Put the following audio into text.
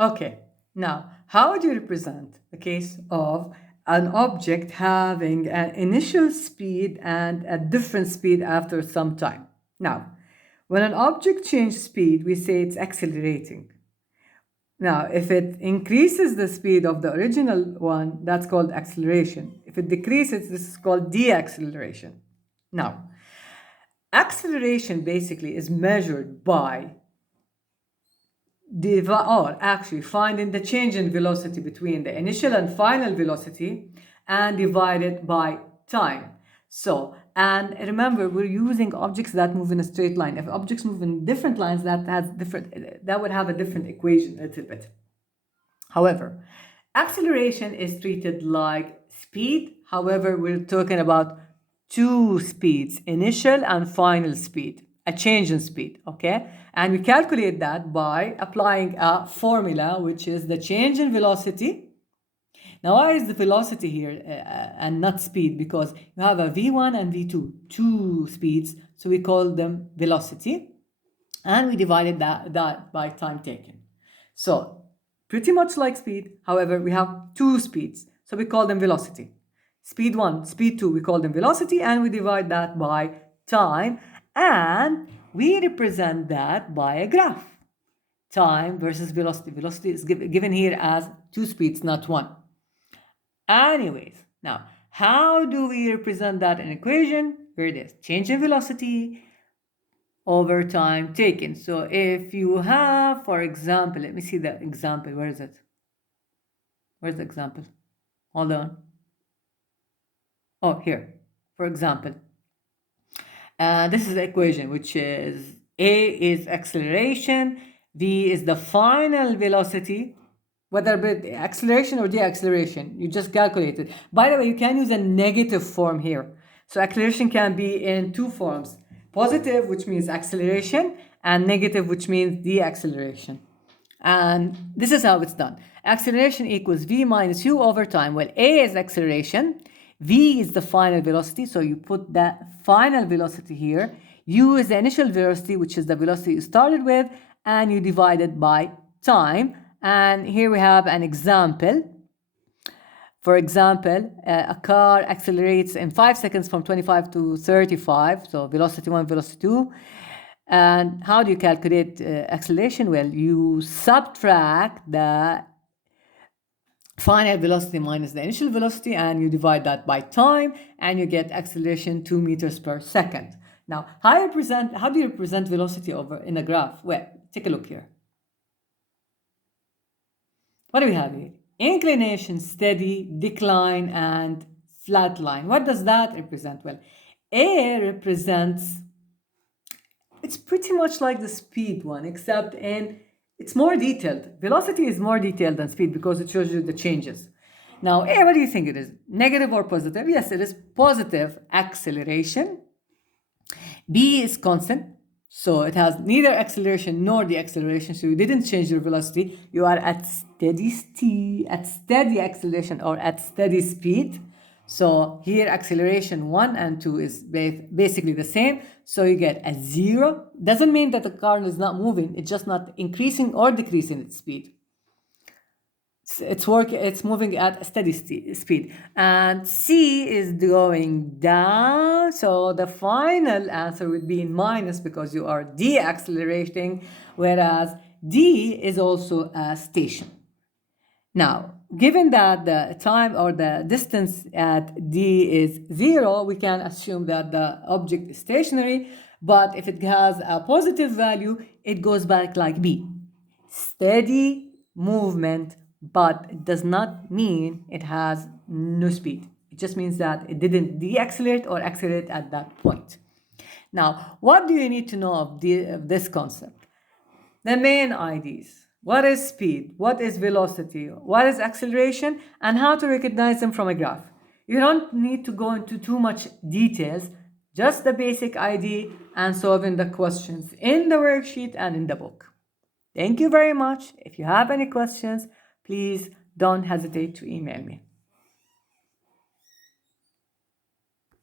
Okay, now how would you represent the case of an object having an initial speed and a different speed after some time? Now, when an object changes speed, we say it's accelerating. Now, if it increases the speed of the original one, that's called acceleration. If it decreases, this is called deacceleration. Now, acceleration basically is measured by or actually finding the change in velocity between the initial and final velocity and divide it by time. So, and remember, we're using objects that move in a straight line. If objects move in different lines, that would have a different equation a little bit. However, acceleration is treated like speed. However, we're talking about two speeds, initial and final speed, a change in speed, okay? And we calculate that by applying a formula, which is the change in velocity. Now, why is the velocity here and not speed? Because you have a v1 and v2, two speeds, so we call them velocity. And we divided that by time taken. So, pretty much like speed, however, we have two speeds, so we call them velocity. Speed 1, speed 2, we call them velocity, and we divide that by time, and we represent that by a graph. Time versus velocity. Velocity is given here as two speeds, not one. Anyways, now, how do we represent that in equation? Here it is. Change in velocity over time taken. So if you have, for example, let me see the example. Where is it? Where's the example? Hold on. Oh, here. For example, this is the equation, which is A is acceleration, V is the final velocity, whether the acceleration or deacceleration. You just calculate it. By the way, you can use a negative form here. So acceleration can be in two forms. Positive, which means acceleration, and negative, which means deacceleration. And this is how it's done. Acceleration equals v minus u over time. Well, A is acceleration, v is the final velocity, so you put that final velocity here. U is the initial velocity, which is the velocity you started with, and you divide it by time. And here we have an example. For example, a car accelerates in 5 seconds from 25 to 35, so velocity 1, velocity 2. And how do you calculate acceleration? Well, you subtract the final velocity minus the initial velocity, and you divide that by time, and you get acceleration 2 meters per second. Now, how do you represent velocity over in a graph? Well, take a look here. What do we have here? Inclination, steady, decline, and flat line. What does that represent? Well, A represents, it's pretty much like the speed one, except it's more detailed. Velocity is more detailed than speed because it shows you the changes. Now, A, what do you think it is? Negative or positive? Yes, it is positive acceleration. B is constant. So it has neither acceleration nor deacceleration. So you didn't change your velocity. You are at steady acceleration or at steady speed. So here acceleration 1 and 2 is basically the same. So you get a 0. Doesn't mean that the car is not moving. It's just not increasing or decreasing its speed. It's moving at a steady speed. And C is going down. So the final answer would be in minus because you are deaccelerating, whereas D is also a station. Now, given that the time or the distance at D is 0, we can assume that the object is stationary. But if it has a positive value, it goes back like B. Steady movement, but it does not mean it has no speed. It just means that it didn't deaccelerate or accelerate at that point. Now, what do you need to know of this concept? The main ideas. What is speed? What is velocity? What is acceleration? And how to recognize them from a graph. You don't need to go into too much details, just the basic idea and solving the questions in the worksheet and in the book. Thank you very much. If you have any questions, please don't hesitate to email me.